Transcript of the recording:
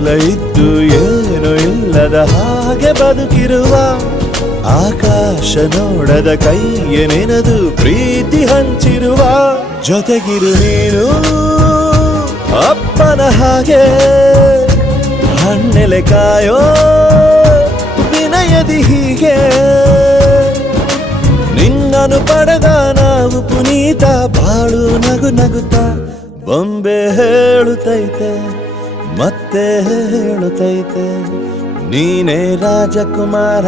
ಎಲ್ಲ ಇದ್ದು ಏನು ಇಲ್ಲದ ಹಾಗೆ ಬದುಕಿರುವ ಆಕಾಶ ನೋಡದ ಕೈಯ ನೆನೆದು ಪ್ರೀತಿ ಹಂಚಿರುವ ಜೊತೆಗಿರು ನೀನು ಅಪ್ಪನ ಹಾಗೆ ಹಣ್ಣೆಲೆ ಕಾಯೋ ವಿನಯದಿ ಹೀಗೆ ನಿನ್ನನು ಪಡೆದ ನಾವು ಪುನೀತ ಬಾಳು ನಗು ನಗುತ್ತಾ ಬೊಂಬೆ ಹೇಳುತ್ತೈತೆ ಮತ್ತೆ ಹೇಳುತ್ತೈತೆ ನೀನೇ ರಾಜಕುಮಾರ.